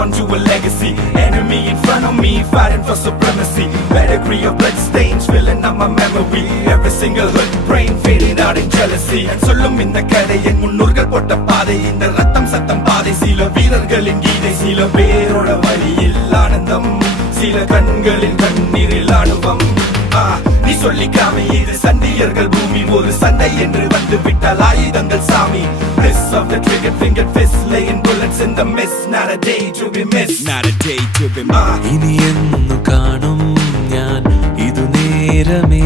on to a legacy. Enemy in front of me, fighting for supremacy. Pedigree of blood stains filling up my memory. Every single hood brain fading out in jealousy. And சொல்லும் இந்த கதை என் முன்னோர்கள் போட்ட பாதை. இந்த ரத்தம் சத்தம் பாதை, சில வீரர்களின் கீதை. சில பேரோட வழியில் ஆனந்தம், சில கண்களின் கண்ணீரில் ஆணுவம். நீ சொல்லிக்காம இது சண்டியர்கள் பூமி. ஒரு சண்டை என்று வந்து விட்டால் ஆயுதங்கள் சாமி. Bliss of the trigger finger fist, laying bullets in the mist. Not a day to be missed, not a day to be missed. ഇനി എന്നു കാണും ഞാൻ ഇതു നേരമേ.